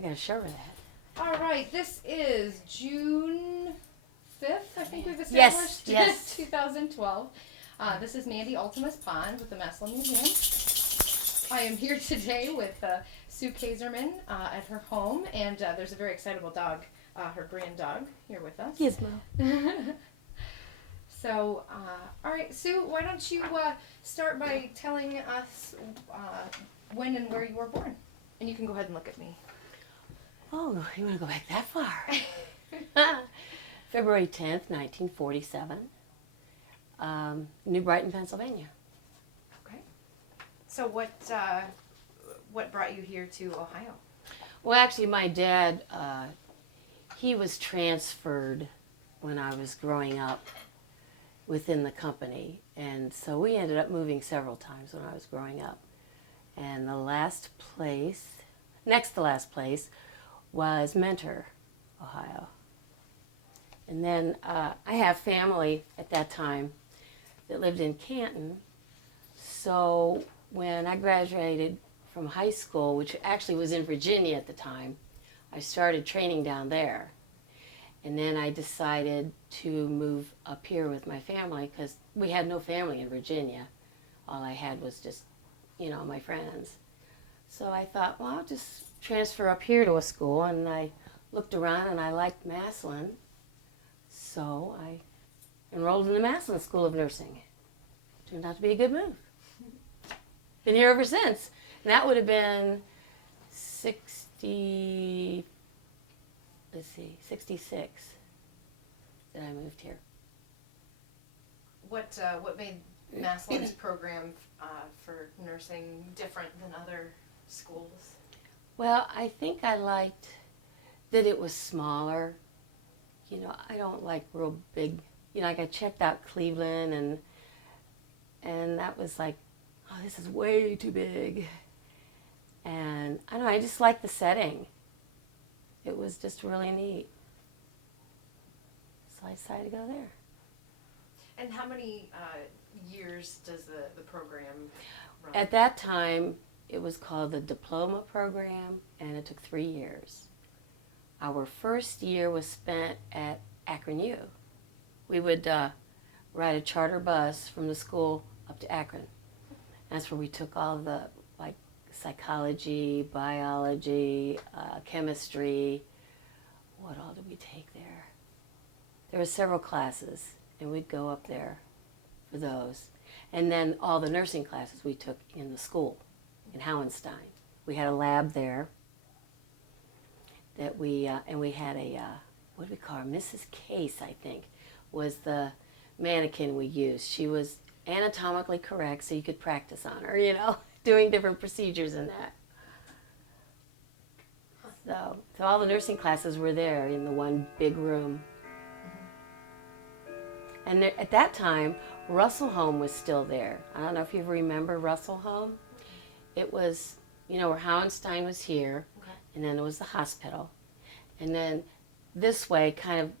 I gotta show her that. All right, this is June 5th, I think we've Yes, established, yes. 2012. This is Mandy Ultimus Pond with the Massillon Museum. I am here today with Sue Kaserman at her home, and there's a very excitable dog, her grand dog, here with us. Gizmo. So, all right, Sue, why don't you start by telling us when and where you were born? And you can go ahead and look at me. Oh, you want to go back that far? February 10th, 1947, New Brighton, Pennsylvania. Okay. So what brought you here to Ohio? Well, actually, my dad, he was transferred when I was growing up within the company. And so we ended up moving several times when I was growing up. And the last place, next to last place, was Mentor, Ohio. And then I have family at that time that lived in Canton. So when I graduated from high school, which actually was in Virginia at the time, I started training down there. And then I decided to move up here with my family because we had no family in Virginia. All I had was just, my friends. So I thought, well, I'll just transfer up here to a school. And I looked around and I liked Massillon. So I enrolled in the Massillon School of Nursing. Turned out to be a good move. Been here ever since. And that would have been 66 that I moved here. What made Massillon's program for nursing different than other schools? Well, I think I liked that it was smaller. I don't like real big, like I checked out Cleveland and that was like, oh, this is way too big. And I don't know, I just liked the setting. It was just really neat. So I decided to go there. And how many years does the program run? At that time, it was called the diploma program, and it took 3 years. Our first year was spent at Akron U. We would ride a charter bus from the school up to Akron. That's where we took all the psychology, biology, chemistry. What all did we take there? There were several classes, and we'd go up there for those. And then all the nursing classes we took in the school in Howenstein. We had a lab there that and we had what do we call her? Mrs. Case, I think, was the mannequin we used. She was anatomically correct, so you could practice on her, doing different procedures and that. So all the nursing classes were there in the one big room. And there, at that time, Russell Home was still there. I don't know if you remember Russell Home. It was, where Howenstein was here, Okay. and then it was the hospital. And then this way, kind of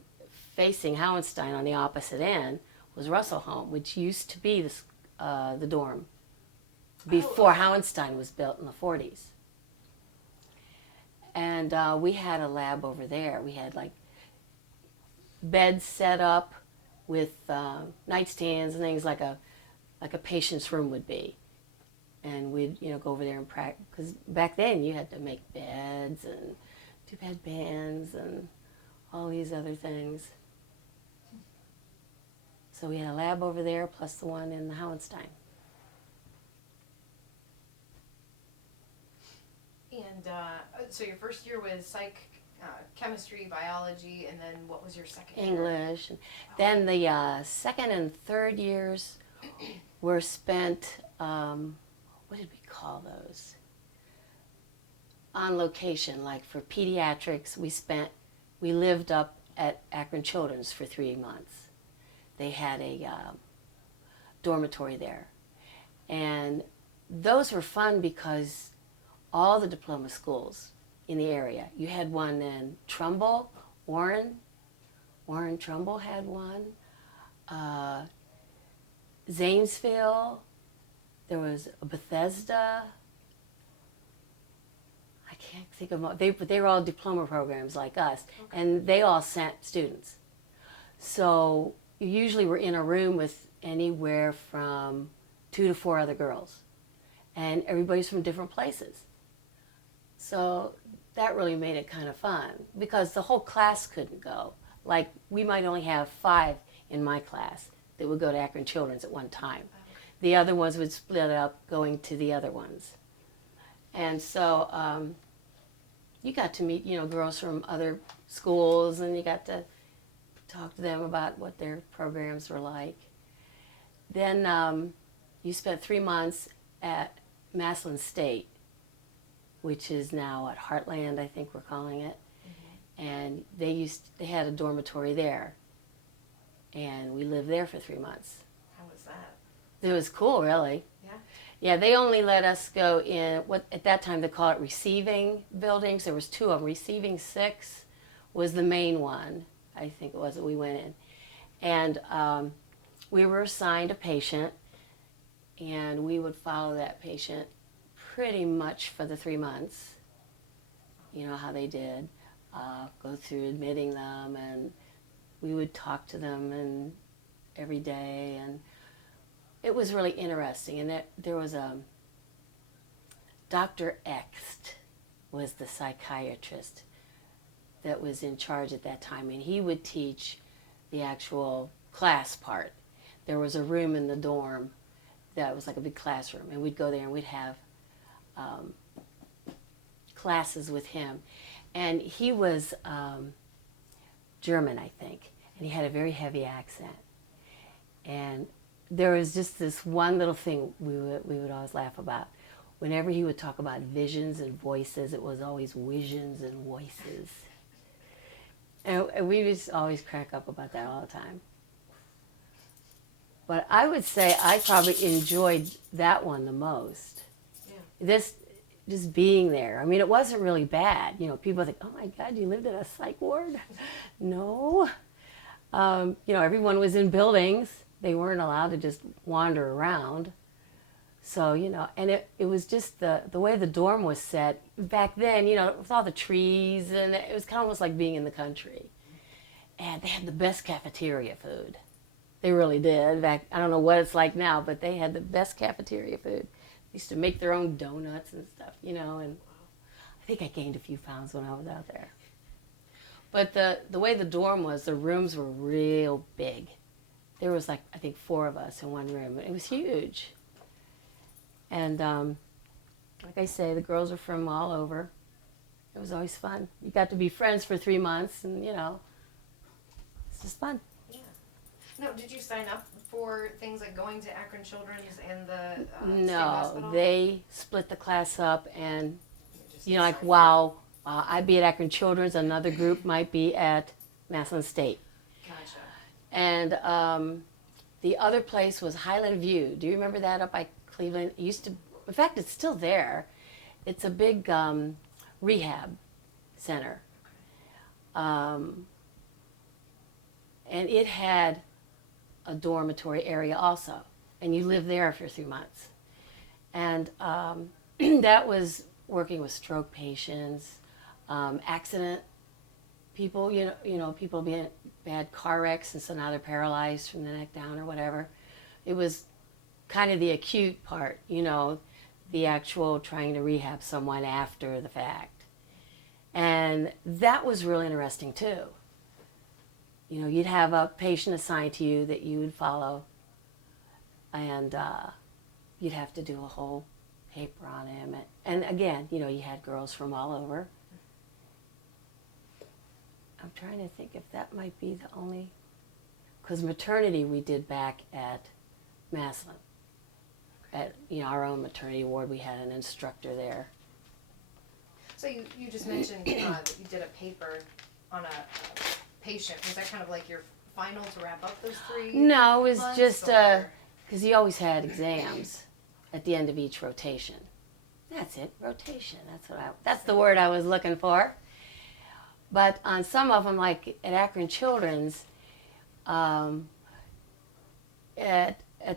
facing Howenstein on the opposite end, was Russell Home, which used to be the dorm before Howenstein was built in the 40s. And we had a lab over there. We had beds set up with nightstands and things like a patient's room would be. And we'd go over there and practice, because back then you had to make beds and do bedbands and all these other things. So we had a lab over there plus the one in the Howenstein. And so your first year was psych, chemistry, biology, and then what was your second year? English. Then the second and third years were spent, what did we call those? On location, like for pediatrics, we lived up at Akron Children's for 3 months. They had a dormitory there. And those were fun because all the diploma schools in the area, you had one in Trumbull, Warren Trumbull had one, Zanesville, there was a Bethesda, I can't think of but they were all diploma programs like us, and they all sent students. So you usually were in a room with anywhere from 2 to 4 other girls, and everybody's from different places. So that really made it kind of fun because the whole class couldn't go. Like we might only have 5 in my class that would go to Akron Children's at one time. The other ones would split up going to the other ones. And so you got to meet, girls from other schools, and you got to talk to them about what their programs were like. Then you spent 3 months at Massillon State, which is now at Heartland, I think we're calling it. Mm-hmm. And they had a dormitory there, and we lived there for 3 months. How was that? It was cool, really. Yeah. Yeah, they only let us go in what at that time they call it receiving buildings. There was 2 of them. Receiving 6 was the main one, I think it was, that we went in. And we were assigned a patient, and we would follow that patient pretty much for the 3 months. You know how they did. Go through admitting them, and we would talk to them and every day, and it was really interesting. And there was Dr. Ext was the psychiatrist that was in charge at that time, and he would teach the actual class part. There was a room in the dorm that was like a big classroom, and we'd go there and we'd have classes with him. And he was German, I think, and he had a very heavy accent. And there was just this one little thing we would always laugh about. Whenever he would talk about visions and voices, it was always visions and voices. And we just always crack up about that all the time. But I would say I probably enjoyed that one the most. Yeah. Just being there. I mean, it wasn't really bad. People think, oh my God, you lived in a psych ward? No. Everyone was in buildings. They weren't allowed to just wander around. So, and it was just the way the dorm was set. Back then, with all the trees, and it was kind of almost like being in the country. And they had the best cafeteria food. They really did. I don't know what it's like now, but they had the best cafeteria food. They used to make their own donuts and stuff, and I think I gained a few pounds when I was out there. But the way the dorm was, the rooms were real big. There was I think 4 of us in one room. It was huge. And like I say, the girls are from all over. It was always fun. You got to be friends for 3 months, and it's just fun. Yeah. Now, did you sign up for things like going to Akron Children's and the state hospital? No, they split the class up, and while I'd be at Akron Children's, another group might be at Massillon State. Gotcha. And the other place was Highland View. Do you remember that up by Cleveland? It used to, in fact, it's still there. It's a big rehab center. And it had a dormitory area also. And you lived there for 3 months. And that was working with stroke patients, accident people, people being bad car wrecks, and so now they're paralyzed from the neck down or whatever. It was kind of the acute part, the actual trying to rehab someone after the fact. And that was really interesting too. You'd have a patient assigned to you that you would follow, and you'd have to do a whole paper on him. And again, you had girls from all over. I'm trying to think if that might be the only, because maternity we did back at Massillon. At our own maternity ward, we had an instructor there. So you just mentioned that you did a paper on a patient. Was that kind of like your final to wrap up those 3 No, it was months, just because you always had exams at the end of each rotation. That's it, rotation. That's the word I was looking for. But on some of them, like at Akron Children's, at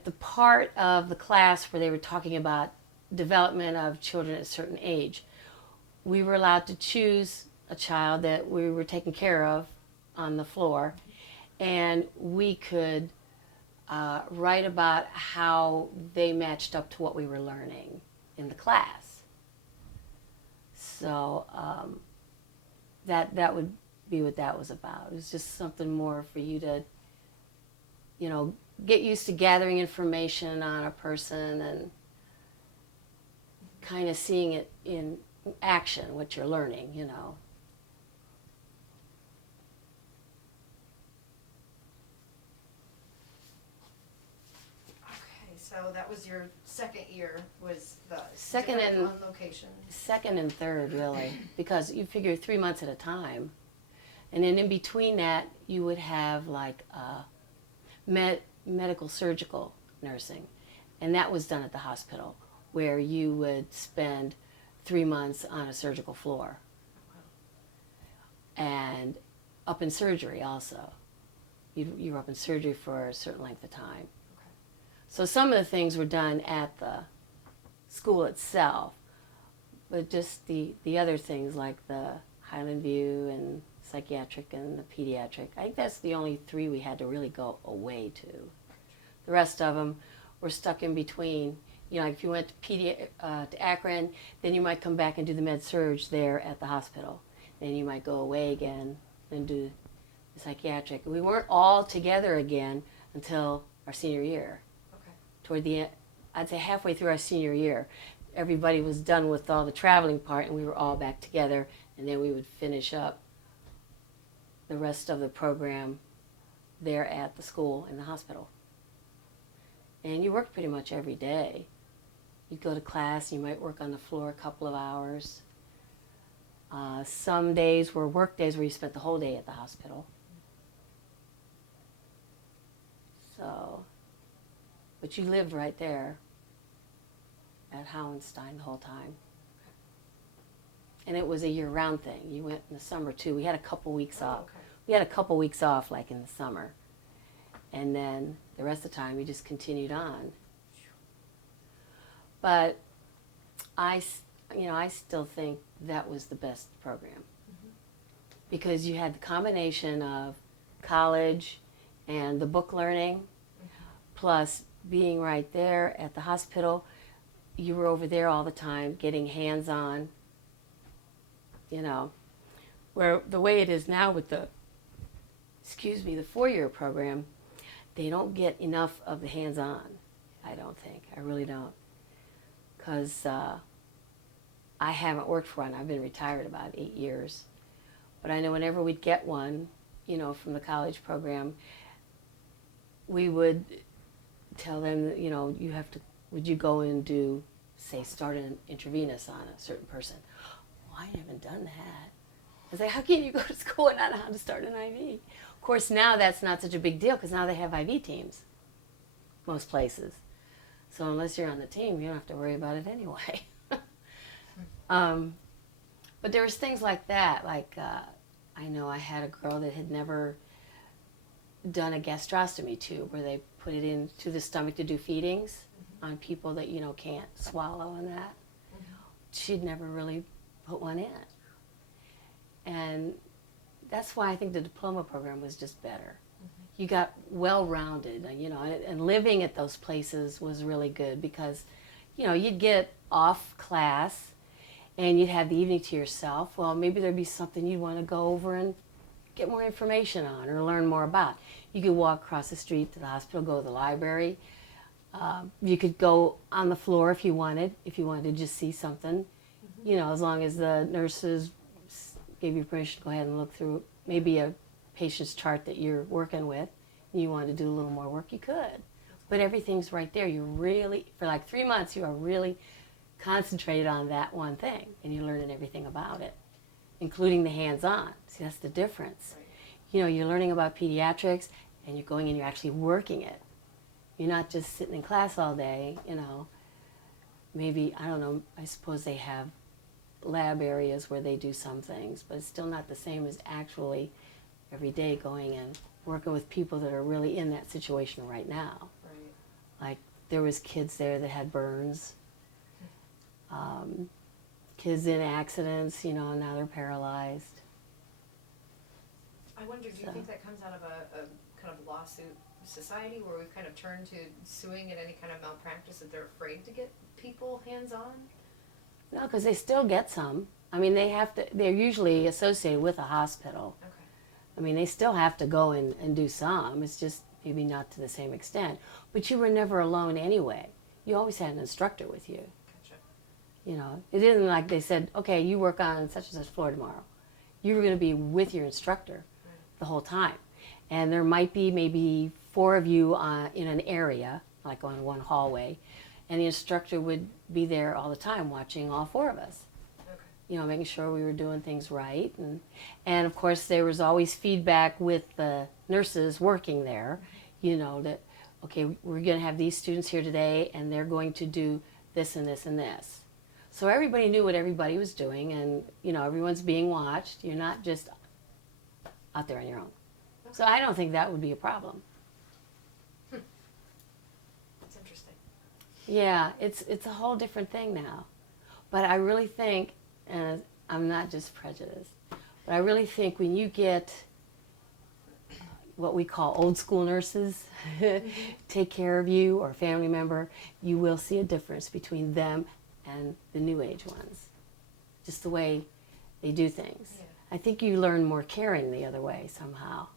the part of the class where they were talking about development of children at a certain age, we were allowed to choose a child that we were taking care of on the floor, and we could write about how they matched up to what we were learning in the class. So that would be what that was about. It was just something more for you to, get used to gathering information on a person and kind of seeing it in action, what you're learning, Okay, so that was your second year, was the Second different and- on location. Second and third, really, because you figure 3 months at a time. And then in between that, you would have like medical surgical nursing. And that was done at the hospital, where you would spend 3 months on a surgical floor. And up in surgery also. You were up in surgery for a certain length of time. Okay. So some of the things were done at the school itself, but just the other things like the Highland View and psychiatric and the pediatric, I think that's the only 3 we had to really go away to. The rest of them were stuck in between. Like if you went to Akron, then you might come back and do the med surg there at the hospital. Then you might go away again and do the psychiatric. We weren't all together again until our senior year. Okay. Toward the end, I'd say halfway through our senior year, everybody was done with all the traveling part, and we were all back together, and then we would finish up the rest of the program there at the school and the hospital. And you worked pretty much every day. You'd go to class, you might work on the floor a couple of hours. Some days were work days where you spent the whole day at the hospital. So, but you lived right there at Howenstein the whole time. And it was a year-round thing. You went in the summer too. We had a couple weeks off. Okay. We had a couple weeks off, like in the summer, and then the rest of the time we just continued on. But I still think that was the best program, because you had the combination of college and the book learning, plus being right there at the hospital. You were over there all the time, getting hands-on. Where the way it is now with the 4-year program, they don't get enough of the hands-on, I don't think. I really don't. Because I haven't worked for one. I've been retired about 8 years. But I know whenever we'd get one, from the college program, we would tell them, would you go and do, say, start an intravenous on a certain person? Oh, I haven't done that. I was like, how can you go to school and not know how to start an IV? Of course, now that's not such a big deal, because now they have IV teams, most places. So unless you're on the team, you don't have to worry about it anyway. But there was things like that. Like, I know I had a girl that had never done a gastrostomy tube, where they put it into the stomach to do feedings on people that, can't swallow and that. She'd never really put one in. And that's why I think the diploma program was just better. You got well-rounded, and living at those places was really good, because, you'd get off class and you'd have the evening to yourself. Well, maybe there'd be something you'd want to go over and get more information on or learn more about. You could walk across the street to the hospital, go to the library. You could go on the floor if you wanted to just see something, as long as the nurses gave you permission to go ahead and look through maybe a patient's chart that you're working with, and you wanted to do a little more work, you could. But everything's right there. You really, for like 3 months, you are really concentrated on that one thing, and you're learning everything about it, including the hands-on. See, that's the difference. Right. You're learning about pediatrics, and you're going and you're actually working it. You're not just sitting in class all day, Maybe, I don't know, I suppose they have lab areas where they do some things, but it's still not the same as actually every day going and working with people that are really in that situation right now. Right. Like, there was kids there that had burns. kids in accidents, you know, now they're paralyzed. I wonder, do you So. think that comes out of a kind of lawsuit society where we've kind of turned to suing at any kind of malpractice, that they're afraid to get people hands-on? No, because they still get some. I mean, they're usually associated with a hospital. Okay. I mean, they still have to go and do some. It's just maybe not to the same extent. But you were never alone anyway. You always had an instructor with you. Gotcha. You know, it isn't like they said, okay, you work on such and such floor tomorrow. You were going to be with your instructor the whole time. And there might be maybe 4 of you in an area, like on one hallway, and the instructor would be there all the time watching all 4 of us. Okay. You know, making sure we were doing things right. And of course, there was always feedback with the nurses working there, you know, that, okay, we're going to have these students here today, and they're going to do this and this and this. So everybody knew what everybody was doing, and, you know, everyone's being watched. You're not just out there on your own. So I don't think that would be a problem. That's interesting. Yeah, it's a whole different thing now. But I really think, and I'm not just prejudiced, but I really think when you get what we call old school nurses take care of you, or a family member, you will see a difference between them and the new age ones. Just the way they do things. Yeah. I think you learn more caring the other way somehow.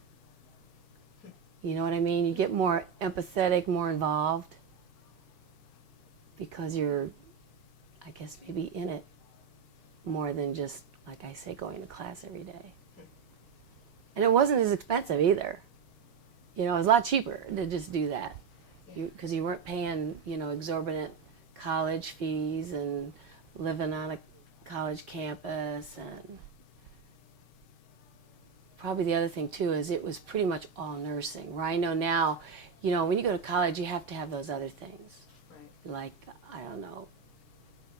You know what I mean? You get more empathetic, more involved, because you're, I guess, maybe in it more than just, like I say, going to class every day. And it wasn't as expensive either. You know, it was a lot cheaper to just do that, because you weren't paying, you know, exorbitant college fees and living on a college campus. And probably the other thing too is it was pretty much all nursing. Where I know now, you know, when you go to college, you have to have those other things, Right. like, I don't know,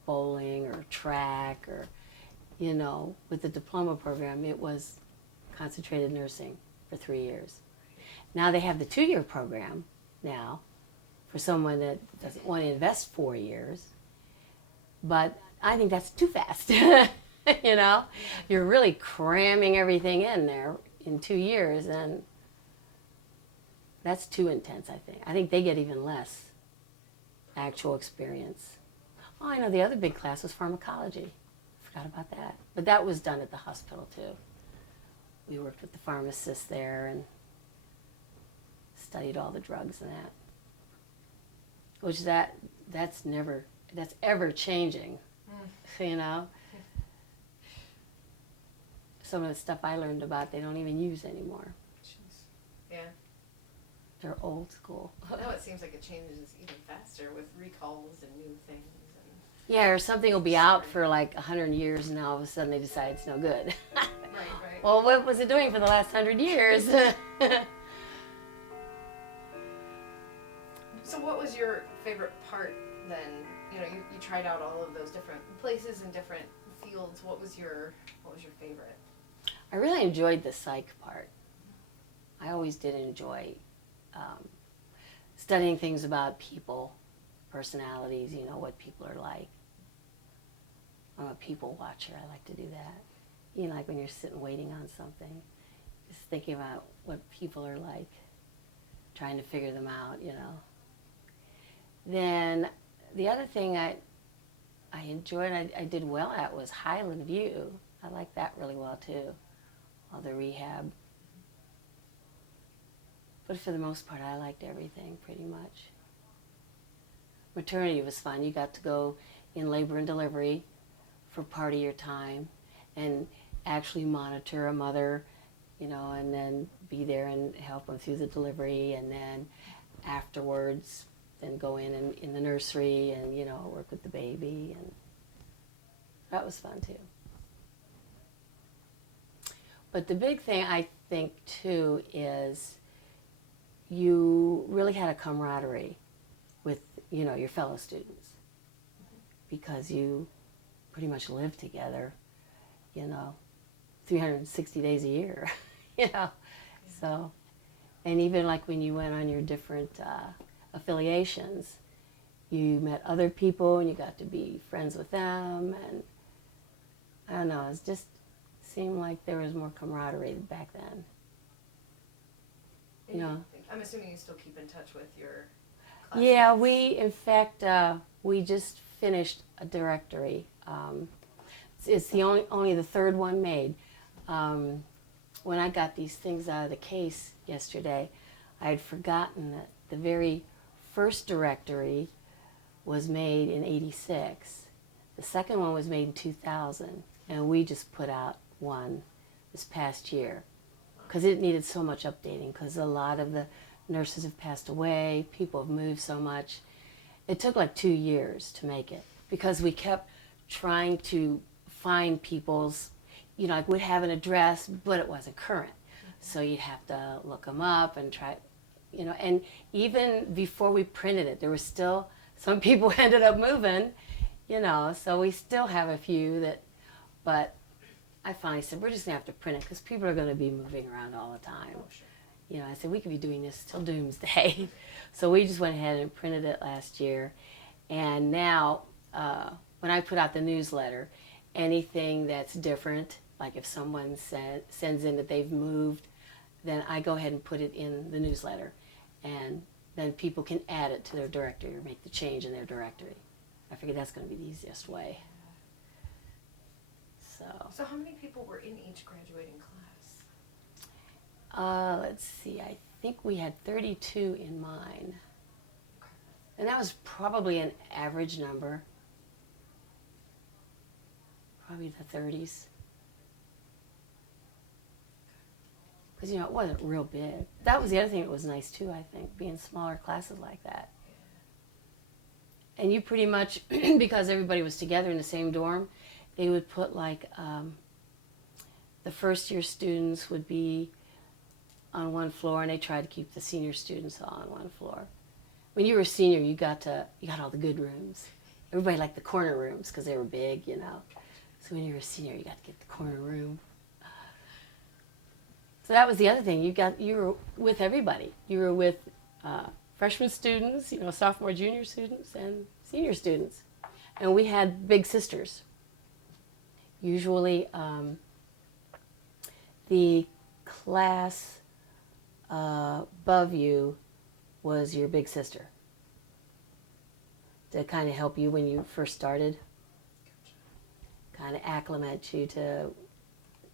bowling or track, or, you know, with the diploma program, it was concentrated nursing for 3 years. Now they have the 2-year program now for someone that doesn't want to invest 4 years. But I think that's too fast. You know, you're really cramming everything in there in 2 years, and that's too intense, I think. I think they get even less actual experience. Oh, I know the other big class was pharmacology. Forgot about that. But that was done at the hospital too. We worked with the pharmacist there and studied all the drugs and that. Which that's ever changing. You know? Some of the stuff I learned about they don't even use anymore. Jeez. Yeah. They're old school. Now it seems like it changes even faster with recalls and new things. Yeah, or something will be out for like 100 years, and all of a sudden they decide it's no good. Right, right. Well, what was it doing for the last 100 years? So what was your favorite part then? You know, you tried out all of those different places and different fields. What was your favorite? I really enjoyed the psych part. I always did enjoy studying things about people, personalities, you know, what people are like. I'm a people watcher. I like to do that. You know, like when you're sitting waiting on something, just thinking about what people are like, trying to figure them out, you know. Then the other thing I enjoyed, I did well at, was Highland View. I liked that really well too, all the rehab. But for the most part, I liked everything pretty much. Maternity was fun. You got to go in labor and delivery for part of your time and actually monitor a mother, you know, and then be there and help them through the delivery, and then afterwards then go in the nursery and, you know, work with the baby, and that was fun too. But the big thing I think too is you really had a camaraderie with, you know, your fellow students, because you pretty much lived together, you know, 360 days a year, you know. So, and even like when you went on your different affiliations, you met other people and you got to be friends with them, and I don't know, it just seemed like there was more camaraderie back then. And You know. I'm assuming you still keep in touch with your classmates. Yeah, in fact, we just finished a directory. It's the only the third one made. When I got these things out of the case yesterday, I had forgotten that the very first directory was made in '86. The second one was made in 2000, and we just put out one this past year because it needed so much updating because a lot of the nurses have passed away, people have moved so much. It took like 2 years to make it because we kept trying to find people's, like we'd have an address, but it wasn't current. So you'd have to look them up and try, and even before we printed it, there were still some people ended up moving, so we still have a few but I finally said, we're just gonna have to print it because people are gonna be moving around all the time. Oh, sure. I said, we could be doing this till doomsday. So we just went ahead and printed it last year. And now, when I put out the newsletter, anything that's different, like if someone sends in that they've moved, then I go ahead and put it in the newsletter. And then people can add it to their directory or make the change in their directory. I figured that's going to be the easiest way. So how many people were in each graduating class? Let's see, I think we had 32 in mine. Okay. And that was probably an average number. Probably the 30s. Because, it wasn't real big. That was the other thing that was nice, too, I think, being smaller classes like that. Yeah. And you pretty much, because everybody was together in the same dorm, they would put, like, the first-year students would be on one floor, and they tried to keep the senior students all on one floor. When you were a senior, you got all the good rooms. Everybody liked the corner rooms because they were big, So when you were a senior, you got to get the corner room. So that was the other thing. You were with everybody. You were with freshman students, sophomore, junior students, and senior students. And we had big sisters. Usually, the class above you was your big sister to kind of help you when you first started, kind of acclimate you to,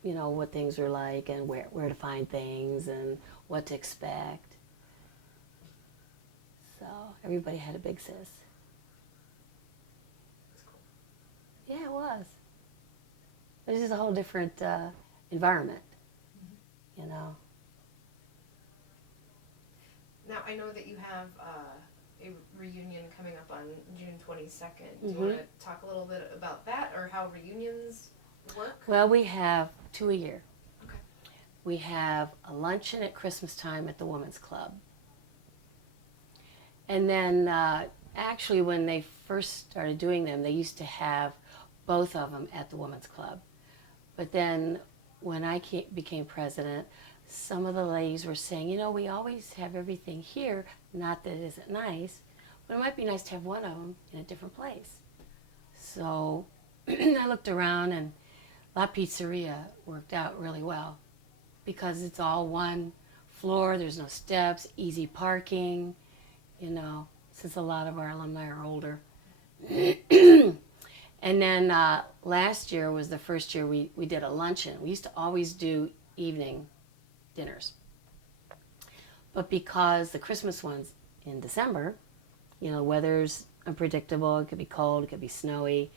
what things are like and where to find things and what to expect. So everybody had a big sis. That's cool. Yeah, it was. It was just a whole different environment, Now I know that you have a reunion coming up on June 22nd. Do you want to talk a little bit about that or how reunions work? Well, we have 2 a year. Okay. We have a luncheon at Christmas time at the Women's Club. And then actually when they first started doing them, they used to have both of them at the Women's Club. But then when I became president, some of the ladies were saying, we always have everything here, not that it isn't nice, but it might be nice to have one of them in a different place. So I looked around, and La Pizzeria worked out really well because it's all one floor, there's no steps, easy parking, since a lot of our alumni are older. And then last year was the first year we did a luncheon. We used to always do evening dinners. But because the Christmas one's in December, weather's unpredictable. It could be cold, it could be snowy.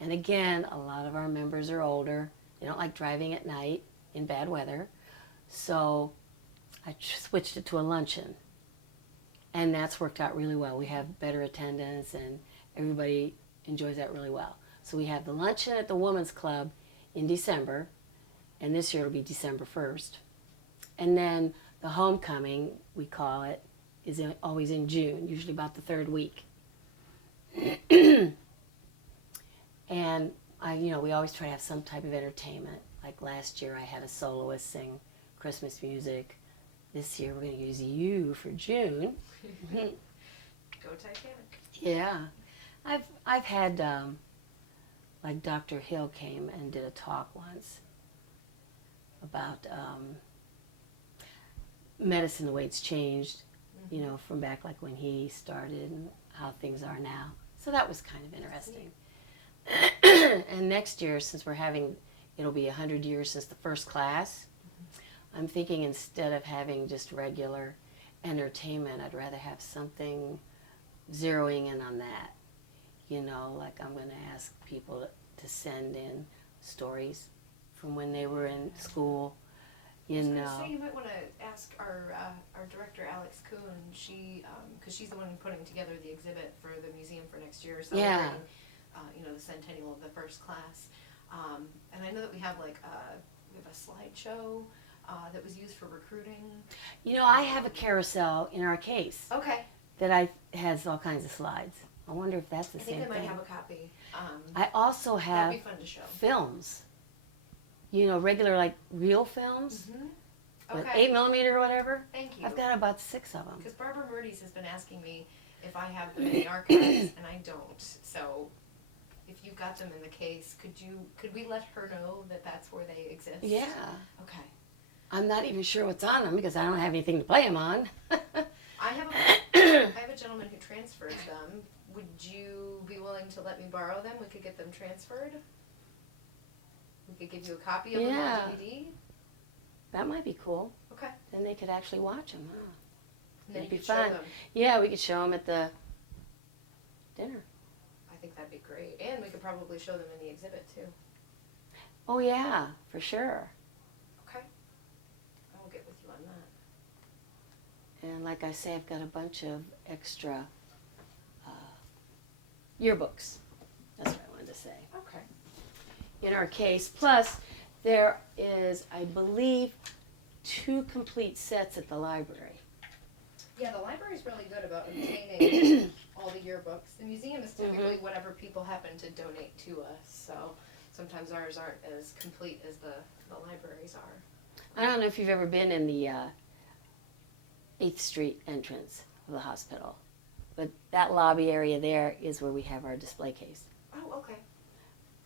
And again, a lot of our members are older. They don't like driving at night in bad weather. So I switched it to a luncheon. And that's worked out really well. We have better attendance and everybody enjoys that really well. So we have the luncheon at the Women's Club in December, and this year it'll be December 1st. And then the homecoming, we call it, is always in June, usually about the third week. And we always try to have some type of entertainment. Like last year I had a soloist sing Christmas music. This year we're going to use you for June. Go Titanic. Yeah. I've had like Dr. Hill came and did a talk once about medicine, the way it's changed, you know, from back like when he started and how things are now. So that was kind of interesting. And next year, since it'll be 100 years since the first class, I'm thinking instead of having just regular entertainment, I'd rather have something zeroing in on that. You know, like I'm going to ask people to send in stories from when they were in school. You know, I was going to say, you might want to ask our director, Alex Kuhn. Because she's the one putting together the exhibit for the museum for next year, celebrating, the centennial of the first class. And I know that we have we have a slideshow that was used for recruiting. You know, I have a carousel in our case. Okay. That has all kinds of slides. I wonder if that's the same thing. I think I might have a copy. I also have that'd be fun to show. Films. You know, regular like real films. Mm-hmm. Okay. 8 millimeter or whatever. Thank you. I've got about 6 of them. Because Barbara Murdy's has been asking me if I have them in the archives, and I don't. So, if you've got them in the case, could we let her know that that's where they exist? Yeah. Okay. I'm not even sure what's on them because I don't have anything to play them on. I have a gentleman who transfers them. Would you be willing to let me borrow them? We could get them transferred. We could give you a copy of them on DVD. That might be cool. Okay. Then they could actually watch them, huh? And then It'd you be could fun. show them. Yeah, we could show them at the dinner. I think that'd be great. And we could probably show them in the exhibit, too. Oh, yeah, for sure. Okay. I will get with you on that. And like I say, I've got a bunch of extra yearbooks. That's what I wanted to say. Okay. In our case. Plus, there is, I believe, 2 complete sets at the library. Yeah, the library's really good about obtaining all the yearbooks. The museum is typically whatever people happen to donate to us, so sometimes ours aren't as complete as the libraries are. I don't know if you've ever been in the 8th Street entrance of the hospital, but that lobby area there is where we have our display case. Oh, okay.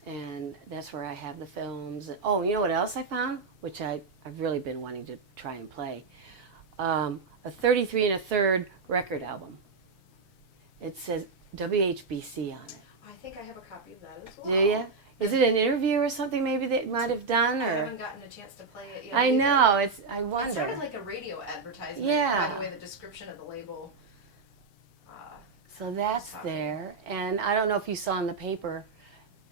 And that's where I have the films. Oh, you know what else I found? Which I've really been wanting to try and play. A 33 1/3 record album. It says WHBC on it. I think I have a copy of that as well. Do you? Is it an interview or something maybe they might have done? Or? I haven't gotten a chance to play it yet. I know. I wonder. It sounded like a radio advertisement. Yeah. By the way, the description of the label. So that's there. And I don't know if you saw in the paper,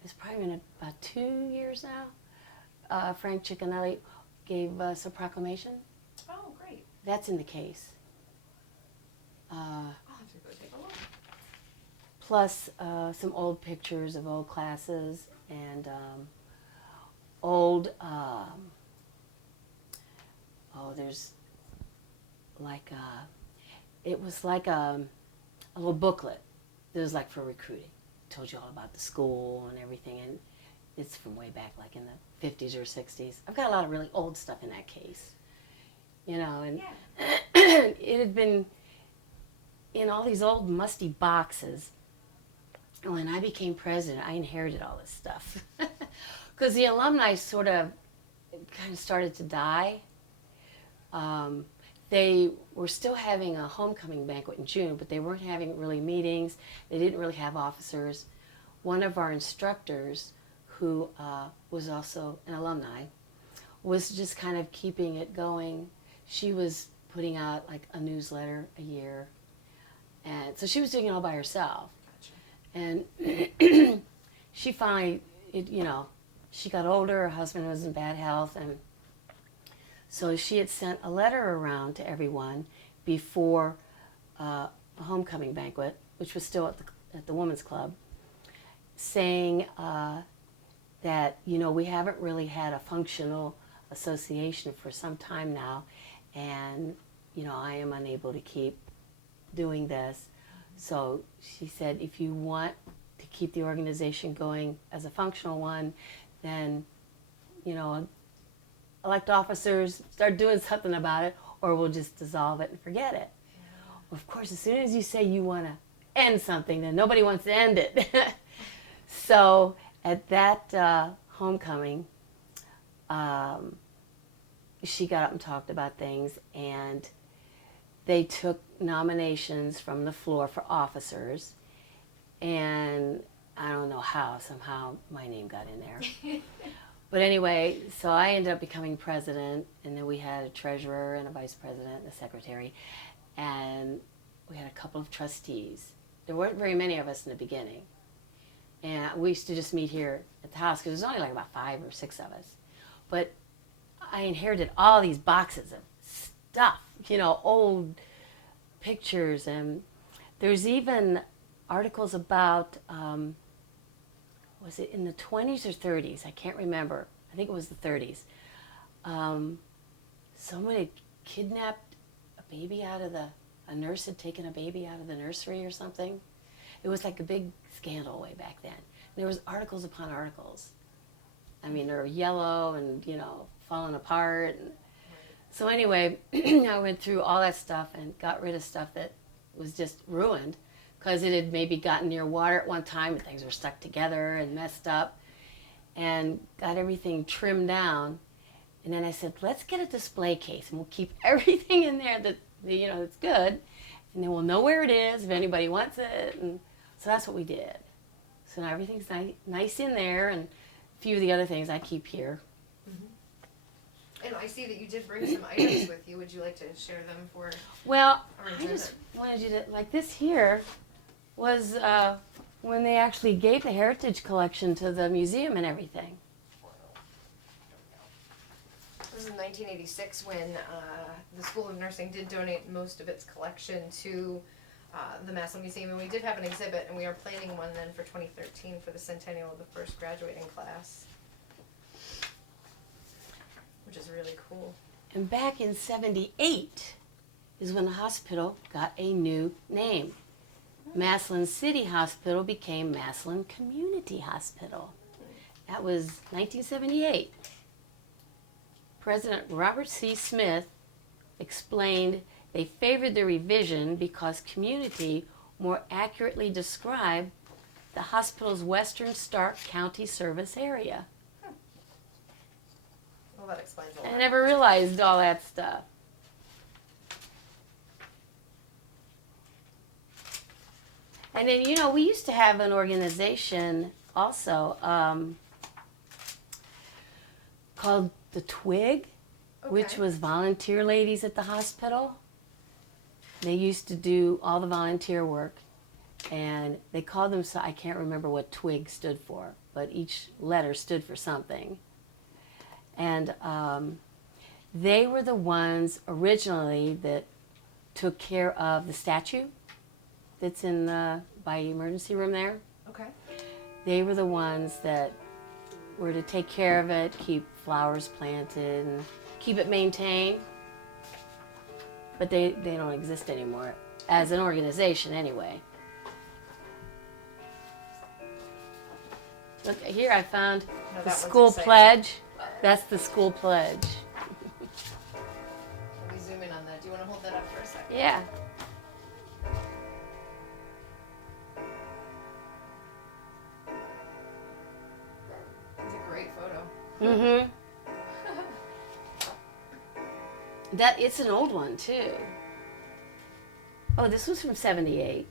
it's probably been about 2 years now, Frank Ciccinelli gave us a proclamation. Oh, great. That's in the case. I'll have to go take a look. Plus some old pictures of old classes and old, there's like it was like a little booklet that was like for recruiting. Told you all about the school and everything, and it's from way back like in the 50s or 60s. I've got a lot of really old stuff in that case, you know, and it had been in all these old musty boxes. When I became president, I inherited all this stuff because the alumni sort of kind of started to die. They were still having a homecoming banquet in June, but they weren't having really meetings. They didn't really have officers. One of our instructors, who was also an alumni, was just kind of keeping it going. She was putting out like a newsletter a year. And so she was doing it all by herself. Gotcha. And she finally, she got older, her husband was in bad health, and so she had sent a letter around to everyone before a homecoming banquet, which was still at the Women's Club, saying that, we haven't really had a functional association for some time now, and, I am unable to keep doing this. So she said, if you want to keep the organization going as a functional one, then, elect officers, start doing something about it, or we'll just dissolve it and forget it. Yeah. Of course, as soon as you say you want to end something, then nobody wants to end it. So at that homecoming, she got up and talked about things, and they took nominations from the floor for officers, and I don't know how, somehow my name got in there. But anyway, so I ended up becoming president, and then we had a treasurer and a vice president and a secretary, and we had a couple of trustees. There weren't very many of us in the beginning, and we used to just meet here at the house because there's only like about 5 or 6 of us. But I inherited all these boxes of stuff, old pictures, and there's even articles about, was it in the 20s or 30s? I can't remember. I think it was the 30s. Someone had kidnapped a baby a nurse had taken a baby out of the nursery or something. It was like a big scandal way back then. There was articles upon articles. I mean, they were yellow and, falling apart. And so anyway, I went through all that stuff and got rid of stuff that was just ruined because it had maybe gotten near water at one time and things were stuck together and messed up, and got everything trimmed down. And then I said, let's get a display case and we'll keep everything in there that, that's good, and then we'll know where it is if anybody wants it. And so that's what we did. So now everything's nice in there, and a few of the other things I keep here. Mm-hmm. And I see that you did bring some items with you. Would you like to share them for Well, our I enjoyment? just wanted you to, like this here was when they actually gave the Heritage Collection to the museum and everything. This is in 1986 when the School of Nursing did donate most of its collection to the Massillon Museum, and we did have an exhibit, and we are planning one then for 2013 for the centennial of the first graduating class, which is really cool. And back in '78 is when the hospital got a new name. Massillon City Hospital became Massillon Community Hospital. That was 1978. President Robert C. Smith explained they favored the revision because community more accurately described the hospital's western Stark County service area. Well, that explains a lot. I never realized all that stuff. And then, we used to have an organization also called the Twig, which was volunteer ladies at the hospital. They used to do all the volunteer work, and they called them, I can't remember what Twig stood for, but each letter stood for something. And they were the ones originally that took care of the statue that's in the by emergency room there. Okay. They were the ones that were to take care of it, keep flowers planted, and keep it maintained. But they don't exist anymore as an organization anyway. Look, here I found No, the that school one's exciting. pledge. That's the school pledge. Let me zoom in on that. Do you want to hold that up for a second? Yeah. It's a great photo. Mm-hmm. It's an old one too. Oh, this was from '78.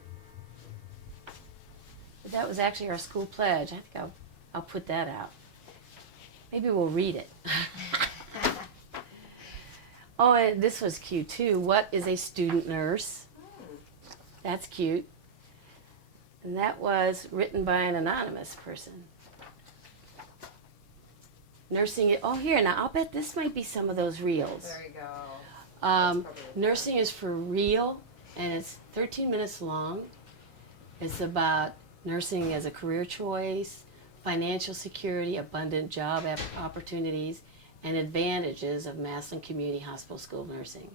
But that was actually our school pledge. I think I'll put that out. Maybe we'll read it. Oh, and this was cute too. What is a student nurse? That's cute. And that was written by an anonymous person. Nursing it. Oh, here, now I'll bet this might be some of those reels. There you go. Nursing is for real, and it's 13 minutes long. It's about nursing as a career choice, financial security, abundant job opportunities, and advantages of Massillon Community Hospital School of Nursing.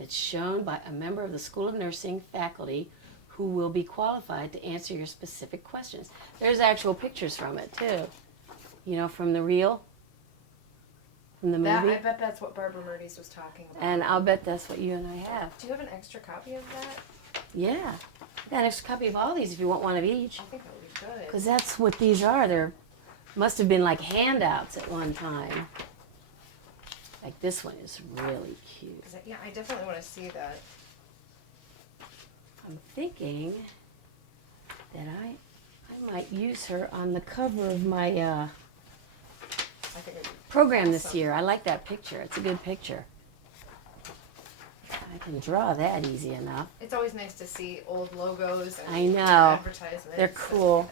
It's shown by a member of the School of Nursing faculty who will be qualified to answer your specific questions. There's actual pictures from it too. From the reel, from the movie. I bet that's what Barbara Murdy's was talking about. And I'll bet that's what you and I have. Do you have an extra copy of that? Yeah. I got an extra copy of all these if you want one of each. I think that would be good. Because that's what these are. They're must have been like handouts at one time. Like this one is really cute. Yeah, I definitely want to see that. I'm thinking that I might use her on the cover of my I think it'd be program this awesome. year. I like that picture. It's a good picture. I can draw that easy enough. It's always nice to see old logos and I know. advertisements. They're cool.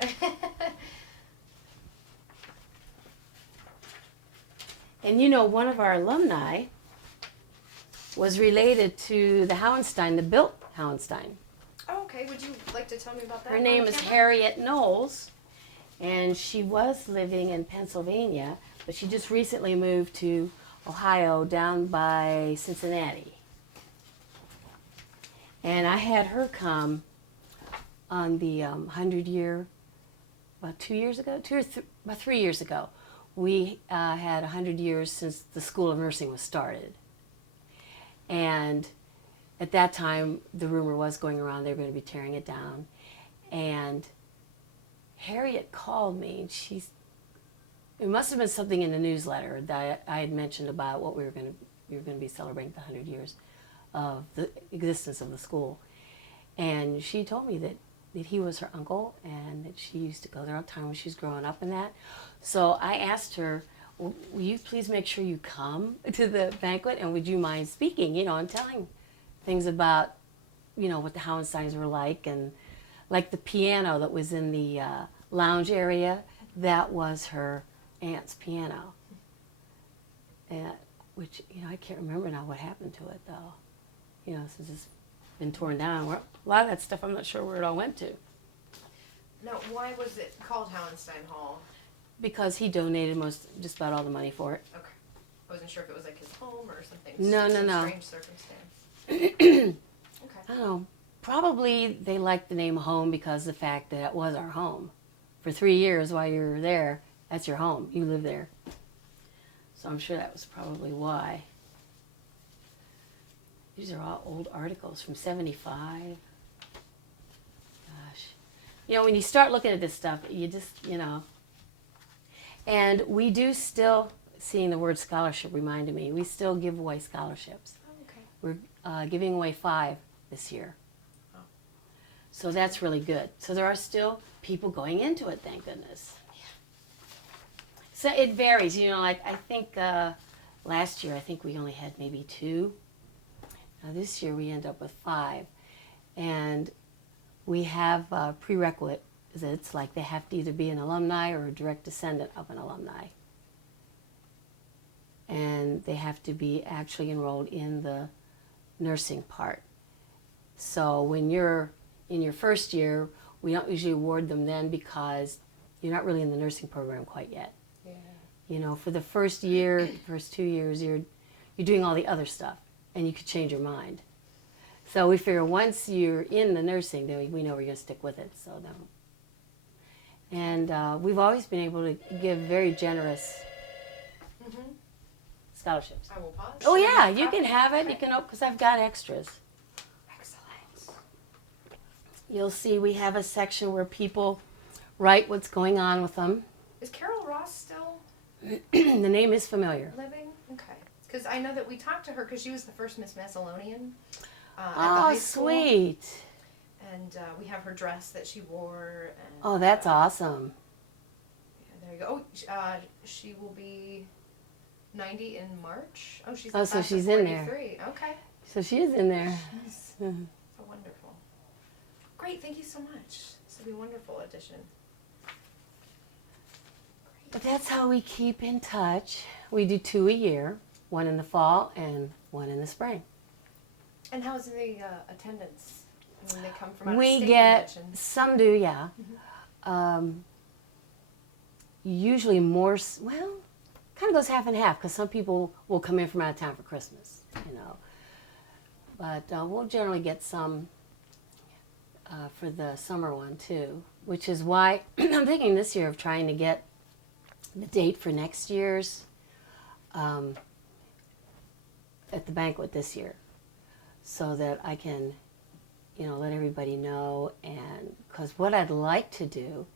And you know, one of our alumni was related to the Howenstein, that built Howenstein. Oh, okay. Would you like to tell me about that? Her on name is camera? Harriet Knowles, and she was living in Pennsylvania, but she just recently moved to Ohio down by Cincinnati. And I had her come on the 100-year, about 2 years ago, about 3 years ago. We had 100 years since the School of Nursing was started. And at that time, the rumor was going around they were going to be tearing it down. And Harriet called me, and it must have been something in the newsletter that I had mentioned about what we were going to be celebrating the 100 years of the existence of the school. And she told me that he was her uncle and that she used to go there all the time when she was growing up and that. So I asked her, will you please make sure you come to the banquet, and would you mind speaking, and telling things about, what the Howensteins were like, and like the piano that was in the lounge area, that was her aunt's piano. And, which, I can't remember now what happened to it though. Since it's been torn down. A lot of that stuff, I'm not sure where it all went to. Now, why was it called Howenstein Hall? Because he donated just about all the money for it. Okay. I wasn't sure if it was like his home or something. No. Strange circumstance. Okay. I don't know. Probably they liked the name home because of the fact that it was our home. For 3 years while you were there, that's your home. You live there. So I'm sure that was probably why. These are all old articles from 75. Gosh. When you start looking at this stuff, you just, And we do still, seeing the word scholarship reminded me, we still give away scholarships. Oh, okay. We're giving away 5 this year. Oh. So that's really good. So there are still people going into it, thank goodness. Yeah. So it varies, like I think last year, I think we only had maybe 2. Now this year we end up with 5. And we have prerequisites, like they have to either be an alumni or a direct descendant of an alumni. And they have to be actually enrolled in the nursing part. So when you're in your first year, we don't usually award them then because you're not really in the nursing program quite yet. Yeah. For the first year, first 2 years, you're doing all the other stuff, and you could change your mind. So we figure once you're in the nursing, then we know we're going to stick with it. So then, and we've always been able to give very generous scholarships. I will pause. Oh yeah, you can have it. You can, because I've got extras. Excellent. You'll see we have a section where people write what's going on with them. Is Carol Ross still The name is familiar. living? Okay. Because I know that we talked to her because she was the first Miss Massillonian at the Oh, high school. sweet. And we have her dress that she wore. And, Oh, that's awesome. Yeah, there you go. Oh, she will be 90 in March. Oh, she's Oh, the so class of she's in there. 43. Okay. So she is in there. Nice. So wonderful. Great. Thank you so much. This will be a wonderful addition. But that's how we keep in touch. We do 2 a year, 1 in the fall and 1 in the spring. And how's the attendance when they come from out of We state? get, You mentioned? some do, yeah. Usually more, well, kind of goes half and half because some people will come in from out of town for Christmas, But we'll generally get some for the summer one too, which is why I'm thinking this year of trying to get the date for next year's at the banquet this year, so that I can, let everybody know. And because what I'd like to do,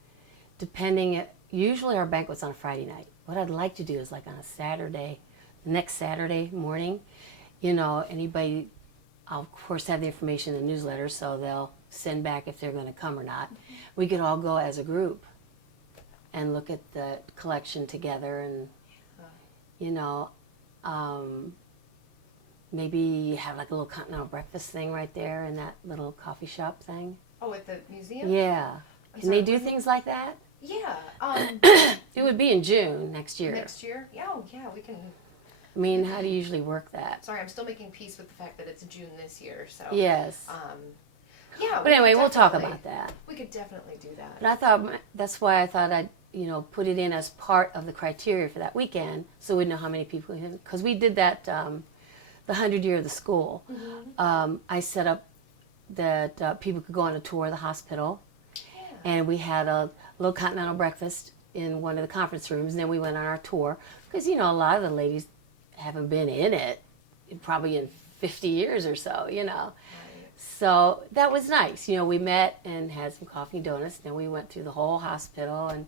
usually our banquet's on a Friday night. What I'd like to do is like on a Saturday, next Saturday morning, anybody, I'll of course have the information in the newsletter, so they'll send back if they're going to come or not. We could all go as a group and look at the collection together, and maybe have like a little continental breakfast thing right there in that little coffee shop thing. Oh, at the museum? Yeah. Can they do things like that? Yeah. It would be in June next year. Next year? Yeah, we can. I mean, how do you usually work that? Sorry, I'm still making peace with the fact that it's June this year. So. Yes. Yeah. But anyway, we'll talk about that. We could definitely do that. And that's why I thought I'd put it in as part of the criteria for that weekend, so we'd know how many people. Because we did that the 100 year of the school. Mm-hmm. I set up that people could go on a tour of the hospital, and we had a little continental breakfast in one of the conference rooms, and then we went on our tour, because a lot of the ladies haven't been in it probably in 50 years or so, Right. So that was nice. We met and had some coffee and donuts, and then we went through the whole hospital and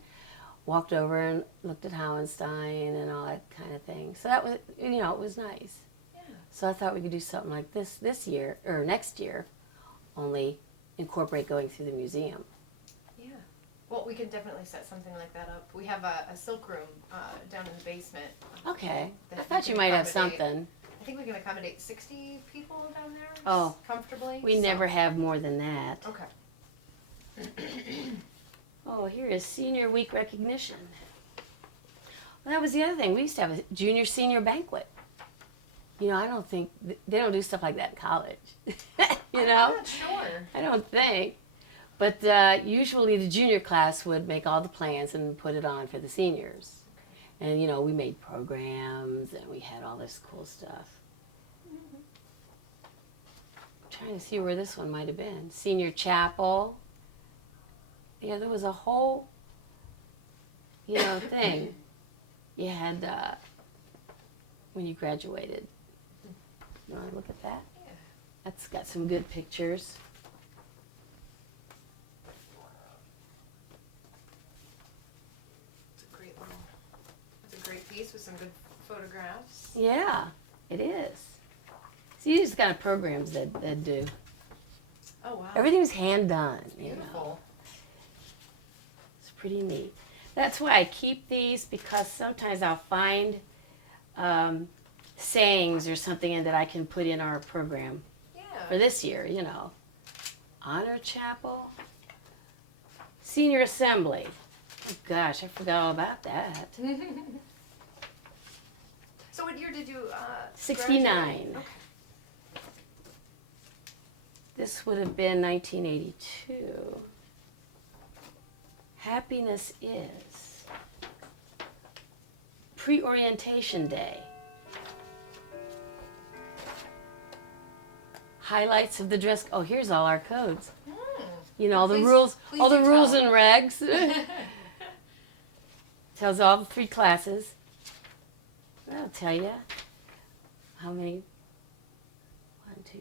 walked over and looked at Howenstein and all that kind of thing. So that was, it was nice. Yeah. So I thought we could do something like this year, or next year, only incorporate going through the museum. Yeah. Well, we can definitely set something like that up. We have a silk room down in the basement. Okay. I that thought we you can might have accommodate. something. I think we can accommodate 60 people down there. Oh. Comfortably. We never have more than that. Okay. Oh, here is Senior Week recognition. Well, that was the other thing. We used to have a junior senior banquet. I don't think they don't do stuff like that in college. I'm not sure. I don't think. But usually the junior class would make all the plans and put it on for the seniors. And, we made programs and we had all this cool stuff. I'm trying to see where this one might have been. Senior chapel. Yeah, there was a whole, thing you had when you graduated. You want to look at that? Yeah. That's got some good pictures. It's a great piece with some good photographs. Yeah, it is. See, these kind of programs that do. Oh, wow. Everything's hand done, Beautiful. It's pretty neat. That's why I keep these, because sometimes I'll find sayings or something that I can put in our program for Yeah. this year, Honor Chapel, Senior Assembly. Oh, gosh, I forgot all about that. So what year did you 69. graduate? Okay. This would have been 1982. Happiness is Pre-Orientation Day. Highlights of the dress. Oh, here's all our codes. All the Please- rules, please all the do rules tell. and regs. Tells all the 3 classes. That'll tell you how many. 1, 2, 3.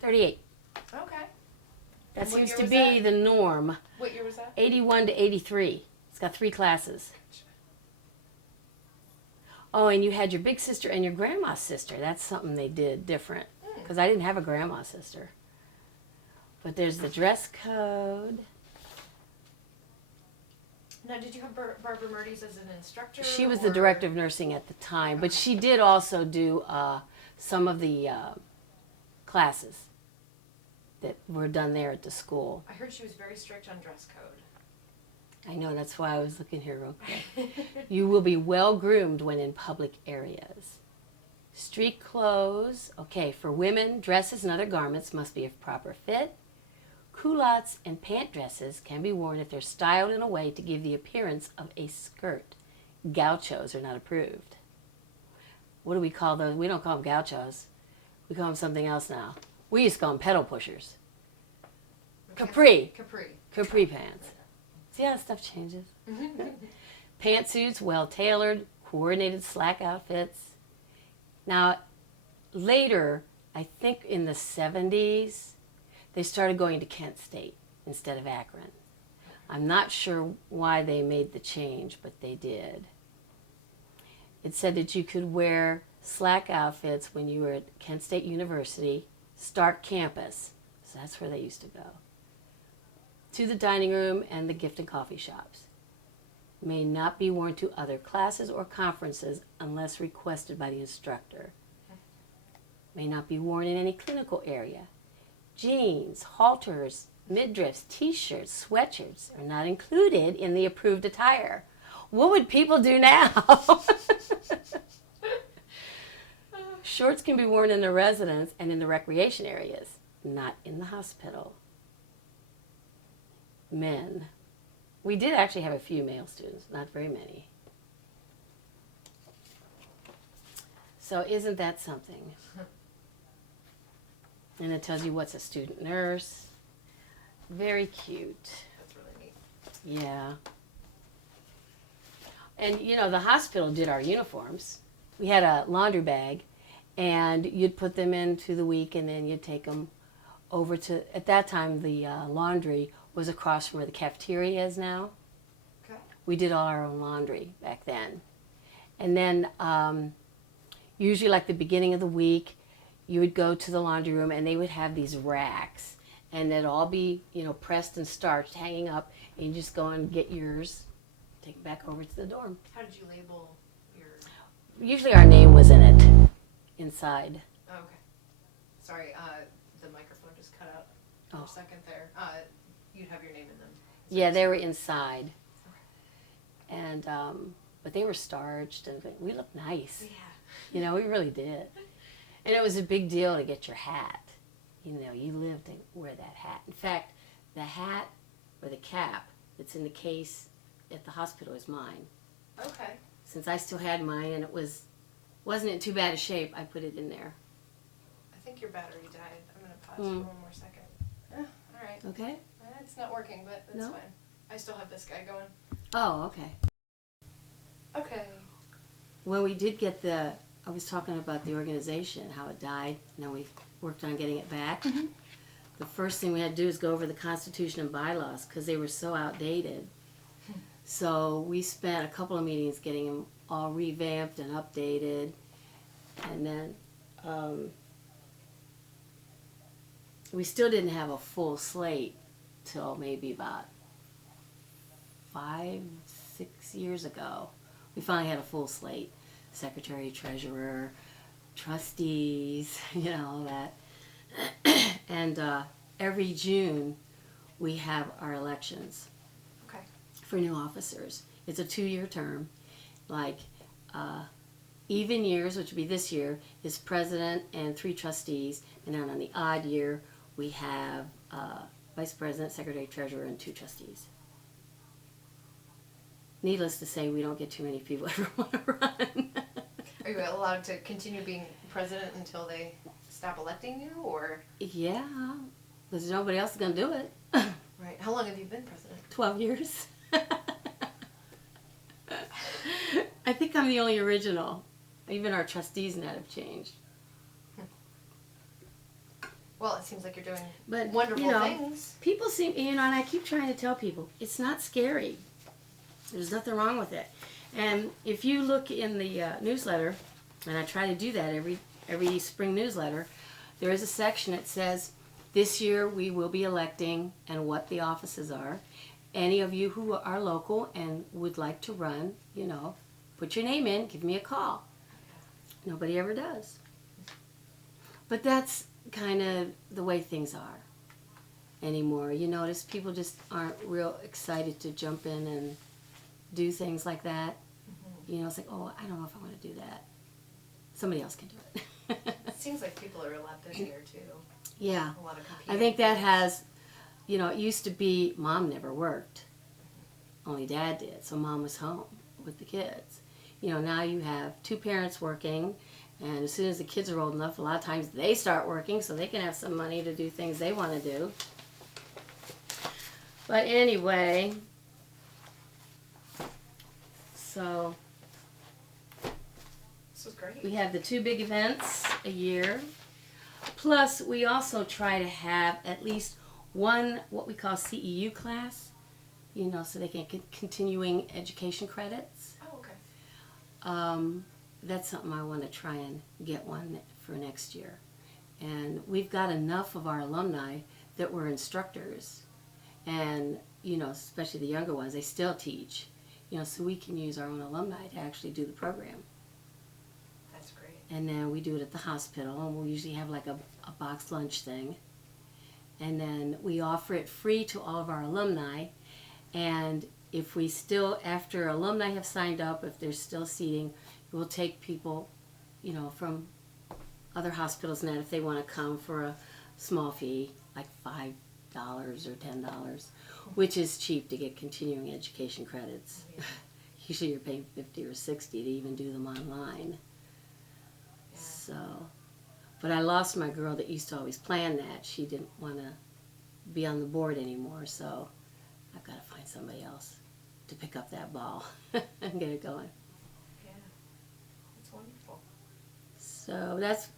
38. Okay. That And what seems year to was be that? the norm. What year was that? 81 to 83. It's got 3 classes. Oh, and you had your big sister and your grandma's sister. That's something they did different, because I didn't have a grandma sister. But there's the dress code. Now, did you have Barbara Murdy's as an instructor? She was the or- director of nursing at the time, but she did also do some of the classes that were done there at the school. I heard she was very strict on dress code. I know, that's why I was looking here real quick. You will be well groomed when in public areas. Street clothes, okay, for women, dresses and other garments must be of proper fit. Culottes and pant dresses can be worn if they're styled in a way to give the appearance of a skirt. Gauchos are not approved. What do we call those? We don't call them gauchos. We call them something else now. We used to call them pedal pushers. Capri. Capri. Capri pants. See how stuff changes? Pantsuits, well-tailored, coordinated slack outfits. Now, later, I think in the 70s, they started going to Kent State instead of Akron. I'm not sure why they made the change, but they did. It said that you could wear slack outfits when you were at Kent State University, Stark campus, so that's where they used to go, to the dining room and the gift and coffee shops. May not be worn to other classes or conferences unless requested by the instructor. May not be worn in any clinical area. Jeans, halters, midriffs, t-shirts, sweatshirts are not included in the approved attire. What would people do now? Shorts can be worn in the residence and in the recreation areas, not in the hospital. Men. We did actually have a few male students, not very many. So isn't that something? And it tells you what's a student nurse. Very cute. That's really neat. Yeah. And you know, the hospital did our uniforms. We had a laundry bag, and you'd put them into the week, and then you'd take them over to, at that time, the laundry was across from where the cafeteria is now. Okay. We did all our own laundry back then. And then usually like the beginning of the week, you would go to the laundry room and they would have these racks, and they'd all be, you know, pressed and starched, hanging up, and you just go and get yours, take it back over to the dorm. How did you label your... Usually our name was in it, inside. Oh, okay. Sorry, the microphone just cut out for a second there. You'd have your name in them. Yeah, they were inside. Okay. And, but they were starched, and we looked nice. Yeah. You know, we really did. And it was a big deal to get your hat. You know, you lived to wear that hat. In fact, the hat or the cap that's in the case at the hospital is mine. Okay. Since I still had mine and it wasn't in too bad a shape, I put it in there. I think your battery died. I'm going to pause for one more second. All right. Okay. It's not working, but that's No? fine. I still have this guy going. Oh, okay. Okay. When we did get I was talking about the organization, how it died. Now we worked on getting it back. Mm-hmm. The first thing we had to do is go over the Constitution and bylaws because they were so outdated. So we spent a couple of meetings getting them all revamped and updated. And then we still didn't have a full slate till maybe about 5, 6 years ago. We finally had a full slate. Secretary, treasurer, trustees, you know, all that. And every June we have our elections. Okay. For new officers. It's a 2-year term. Like even years, which would be this year, is president and 3 trustees. And then on the odd year, we have vice president, secretary, treasurer, and 2 trustees. Needless to say, we don't get too many people ever want to run. Are you allowed to continue being president until they stop electing you, or? Yeah, because nobody else is going to do it. Right. How long have you been president? 12 years. I think I'm the only original. Even our trustees now have changed. Well, it seems like you're doing But, wonderful you know, things. people seem, you know, and I keep trying to tell people, it's not scary. There's nothing wrong with it. And if you look in the newsletter, and I try to do that every spring newsletter, there is a section that says, this year we will be electing and what the offices are. Any of you who are local and would like to run, you know, put your name in, give me a call. Nobody ever does. But that's kind of the way things are anymore. You notice people just aren't real excited to jump in and do things like that. You know, it's like, oh, I don't know if I want to do that. Somebody else can do it. It seems like people are a lot busier too. Yeah. A lot of competing. I think that has, you know, it used to be mom never worked. Only dad did. So mom was home with the kids. You know, now you have 2 parents working, and as soon as the kids are old enough, a lot of times they start working so they can have some money to do things they want to do. But anyway, So This was great. we have the 2 big events a year. Plus, we also try to have at least one what we call CEU class, so they can get continuing education credits. Oh, okay. That's something I want to try and get one for next year. And we've got enough of our alumni that we're instructors. And, especially the younger ones, they still teach. So we can use our own alumni to actually do the program. That's great. And then we do it at the hospital, and we'll usually have like a box lunch thing. And then we offer it free to all of our alumni. And if we still, after alumni have signed up, if there's still seating, we'll take people, from other hospitals and that if they want to come for a small fee, like $5 or $10, which is cheap to get continuing education credits. Yeah. Usually you're paying $50 or $60 to even do them online. Yeah. So, but I lost my girl that used to always plan that. She didn't want to be on the board anymore, so I've got to find somebody else to pick up that ball and get it going. Yeah. That's wonderful. So that's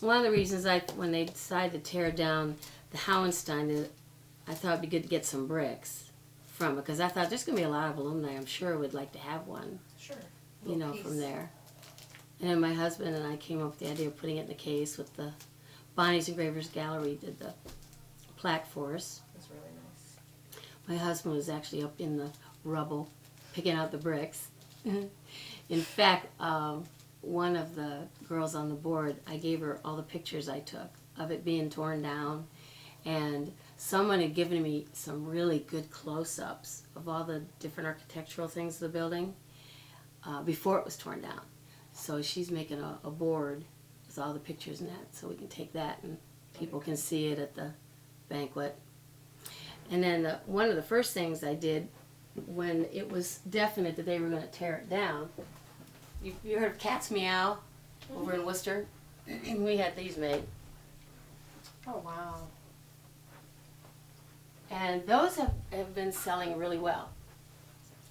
one of the reasons when they decided to tear down the Howenstein, I thought it'd be good to get some bricks from it, because I thought there's going to be a lot of alumni, I'm sure, would like to have one, Sure. from there. And then my husband and I came up with the idea of putting it in the case with the Bonnie's Engravers Gallery did the plaque for us. That's really nice. My husband was actually up in the rubble picking out the bricks. In fact, one of the girls on the board, I gave her all the pictures I took of it being torn down, and someone had given me some really good close-ups of all the different architectural things of the building before it was torn down. So she's making a board with all the pictures in that, so we can take that and people can see it at the banquet. And then one of the first things I did when it was definite that they were going to tear it down, you heard of Cat's Meow over in Worcester? We had these made. Oh, wow. And those have been selling really well.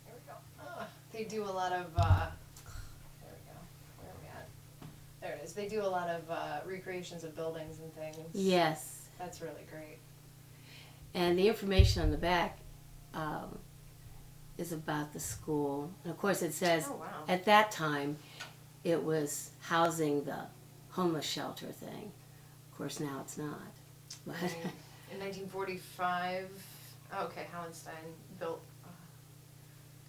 There we go. They do a lot of, there we go. Where are we at? There it is. They do a lot of recreations of buildings and things. Yes. That's really great. And the information on the back is about the school. And of course it says, Oh, wow. at that time, it was housing the homeless shelter thing. Of course now it's not. But In 1945, Howenstein built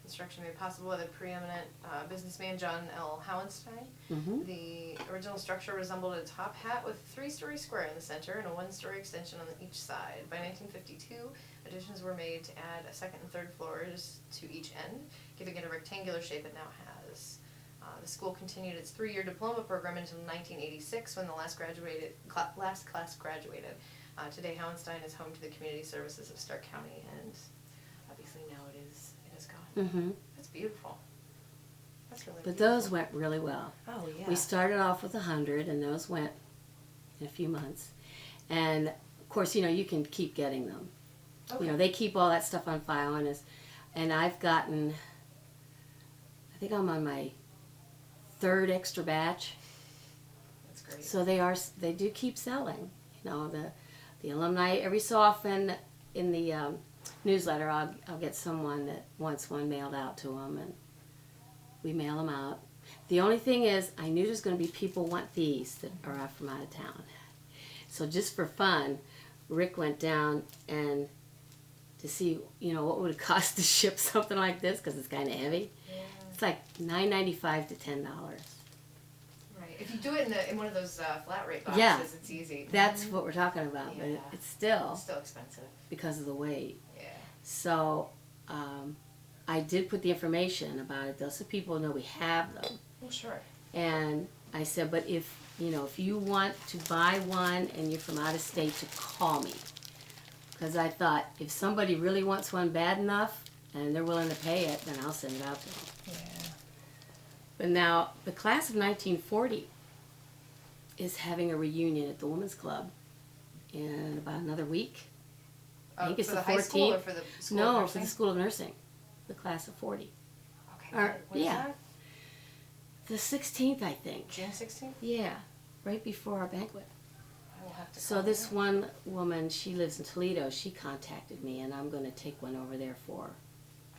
construction made possible by the preeminent businessman John L. Howenstein. Mhm. The original structure resembled a top hat with a 3-story square in the center and a 1-story extension on each side. By 1952, additions were made to add a second and third floors to each end, giving it a rectangular shape it now has. The school continued its 3-year diploma program until 1986, when the last class graduated. Today, Howenstein is home to the community services of Stark County, and obviously now it is gone. Mhm. That's beautiful. That's really But beautiful. those went really well. Oh, yeah. We started off with 100, and those went in a few months. And of course, you can keep getting them. Okay. They keep all that stuff on file, and I've gotten, I think I'm on my 3rd extra batch. That's great. So they do keep selling. The alumni, every so often in the newsletter, I'll get someone that wants one mailed out to them, and we mail them out. The only thing is, I knew there's going to be people want these that are out from out of town. So just for fun, Rick went down and to see, what would it cost to ship something like this, because it's kind of heavy. Yeah. It's like $9.95 to $10. Right. If you do it in one of those flat rate boxes, Yeah. it's easy. That's what we're talking about, but Yeah. it's still It's still expensive. because of the weight. Yeah. So I did put the information about it, though, so people know we have them. Well, sure. And I said, but if you want to buy one and you're from out of state, to call me. Because I thought, if somebody really wants one bad enough and they're willing to pay it, then I'll send it out to them. Yeah. But now, the class of 1940 is having a reunion at the Women's Club in about another week. I think it's for the the high school 14th. or for the school No, of for nursing? the School of Nursing, the class of 40. Okay. When is Yeah, that? the 16th, I think. June 16th? Yeah, right before our banquet. I will have to So call this her. one woman, she lives in Toledo, she contacted me, and I'm going to take one over there for her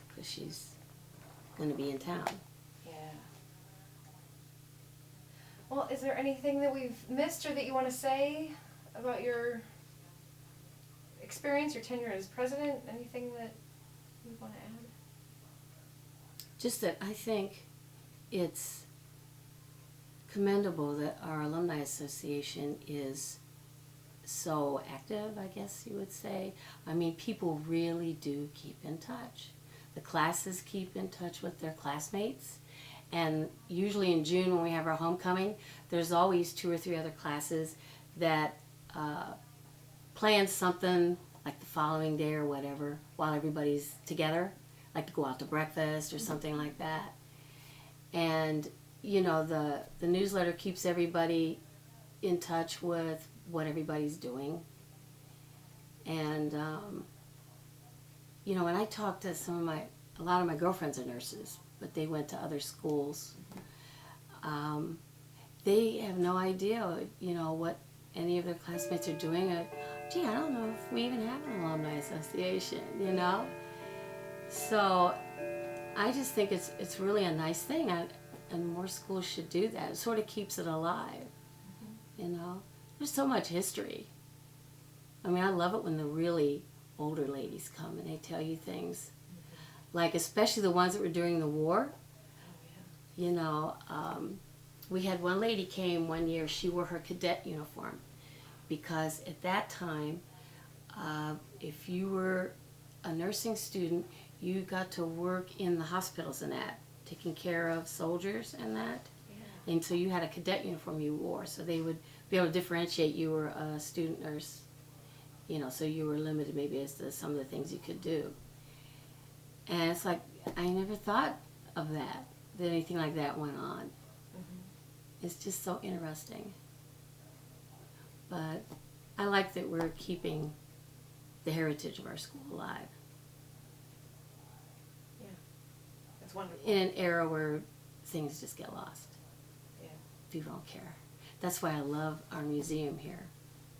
because she's going to be in town. Yeah. Well, is there anything that we've missed or that you want to say about your experience, your tenure as president? Anything that you want to add? Just that I think it's commendable that our Alumni Association is so active, I guess you would say. I mean, people really do keep in touch. The classes keep in touch with their classmates. And usually in June when we have our homecoming, there's always 2 or 3 other classes that plan something like the following day or whatever while everybody's together, like to go out to breakfast or something like that. And, you know, the newsletter keeps everybody in touch with what everybody's doing. And, you know, when I talk to a lot of my girlfriends are nurses, but they went to other schools. They have no idea, you know, what any of their classmates are doing. Gee, I don't know if we even have an alumni association, you know? So I just think it's really a nice thing, and more schools should do that. It sort of keeps it alive, you know? There's so much history. I mean, I love it when the really older ladies come and they tell you things. Like, especially the ones that were during the war. You know, we had one lady came one year, she wore her cadet uniform. Because at that time, if you were a nursing student, you got to work in the hospitals and that, taking care of soldiers and that. Yeah. And so you had a cadet uniform you wore, so they would be able to differentiate you were a student nurse. You know, so you were limited maybe as to some of the things you could do. And it's like, I never thought of that anything like that went on. Mm-hmm. It's just so interesting. But I like that we're keeping the heritage of our school alive. Yeah, it's wonderful. In an era where things just get lost. Yeah. People don't care. That's why I love our museum here,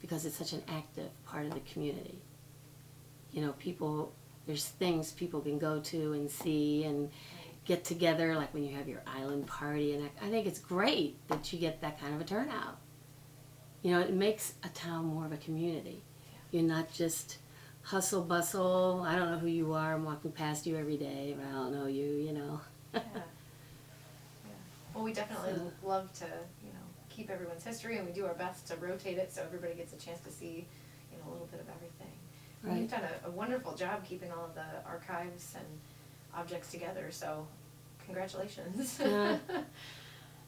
because it's such an active part of the community. You know, there's things people can go to and see and get together, like when you have your island party, and I think it's great that you get that kind of a turnout. You know, it makes a town more of a community. You're not just hustle bustle. I don't know who you are. I'm walking past you every day, but I don't know you, you know. Yeah. Yeah. Well, we definitely love to, you know, keep everyone's history, and we do our best to rotate it so everybody gets a chance to see, you know, a little bit of everything. Right. And you've done a wonderful job keeping all of the archives and objects together, so congratulations.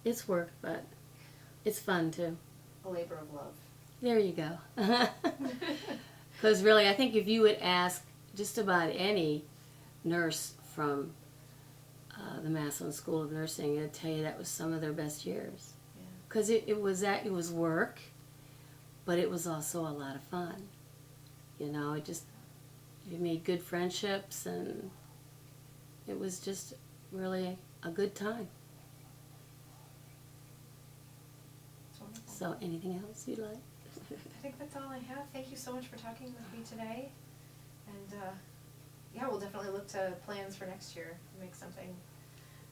It's work, but it's fun too. A labor of love. There you go. Because really, I think if you would ask just about any nurse from the Massillon School of Nursing, they'd tell you that was some of their best years. Because it was work, but it was also a lot of fun. You know, you made good friendships, and it was just really a good time. So, anything else you'd like? I think that's all I have. Thank you so much for talking with me today. And yeah, we'll definitely look to plans for next year. Make something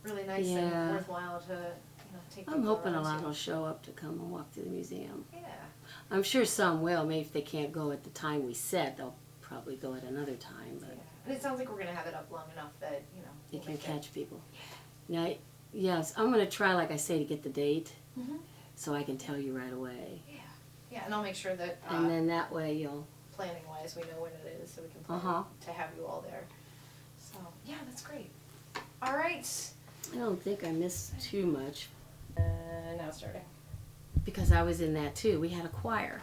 really nice and worthwhile to, you know, take people around. I'm hoping a lot will show up to come and walk through the museum. Yeah. I'm sure some will. Maybe if they can't go at the time we set, they'll probably go at another time. But yeah. And it sounds like we're going to have it up long enough that, you know, you can catch people. Now, yes, I'm going to try, like I say, to get the date. Mm-hmm. So I can tell you right away. Yeah, yeah, and I'll make sure that. And then that way you'll. Planning wise, we know when it is, so we can plan to have you all there. So yeah, that's great. All right. I don't think I missed too much. Now starting. Because I was in that too. We had a choir.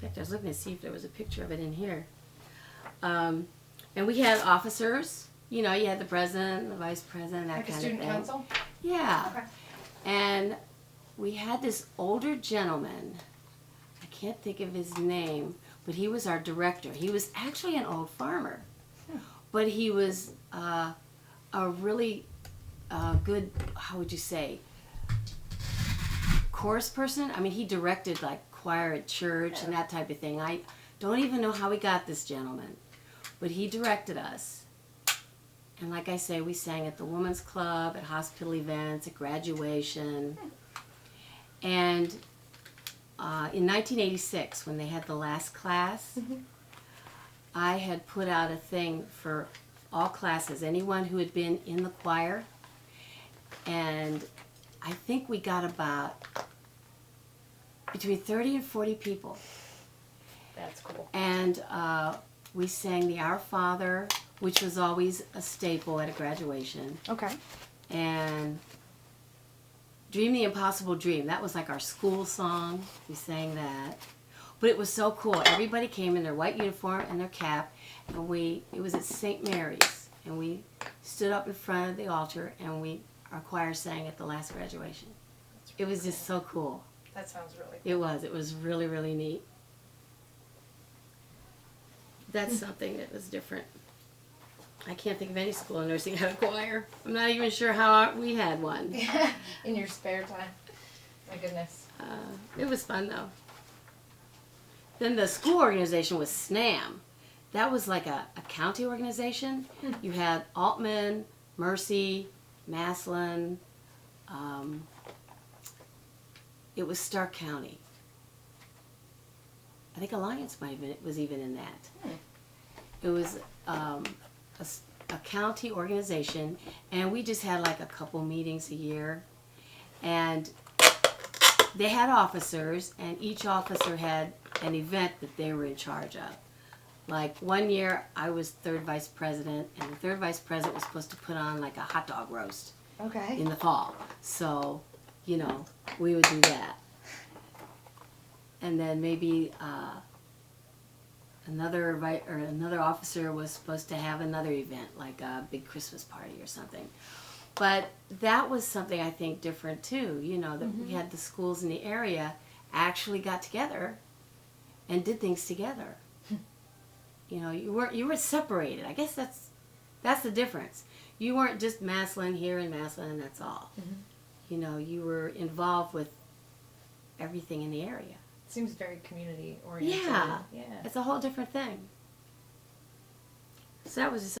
In fact, I was looking to see if there was a picture of it in here. And we had officers. You know, you had the president, the vice president, that like kind of thing. Like a student council? Yeah. Okay. And we had this older gentleman, I can't think of his name, but he was our director. He was actually an old farmer, but he was a really good, how would you say, chorus person. I mean, he directed like choir at church and that type of thing. I don't even know how he got this gentleman, but he directed us. And like I say, we sang at the Women's Club, at hospital events, at graduation. And in 1986, when they had the last class, I had put out a thing for all classes, anyone who had been in the choir. And I think we got about between 30 and 40 people. That's cool. And we sang the Our Father, which was always a staple at a graduation. Okay. And Dream the Impossible Dream. That was like our school song. We sang that. But it was so cool. Everybody came in their white uniform and their cap. And it was at St. Mary's. And we stood up in front of the altar and our choir sang at the last graduation. It was just so cool. That sounds really It was. It was really, really neat. That's something that was different. I can't think of any school in nursing had a choir. I'm not even sure how we had one. in your spare time. My goodness. It was fun though. Then the school organization was SNAM. That was like a county organization. You had Altman, Mercy, Massillon. It was Stark County. I think Alliance was even in that. It was a county organization, and we just had like a couple meetings a year. And they had officers, and each officer had an event that they were in charge of. Like one year, I was third vice president, and the third vice president was supposed to put on like a hot dog roast in the fall. So, we would do that. And then maybe another officer was supposed to have another event, like a big Christmas party or something. But that was something I think different too, that we had the schools in the area actually got together and did things together. You were separated. I guess that's the difference. You weren't just Massillon here and Massillon and that's all. You were involved with everything in the area. Seems very community oriented. Yeah. It's a whole different thing. So that was just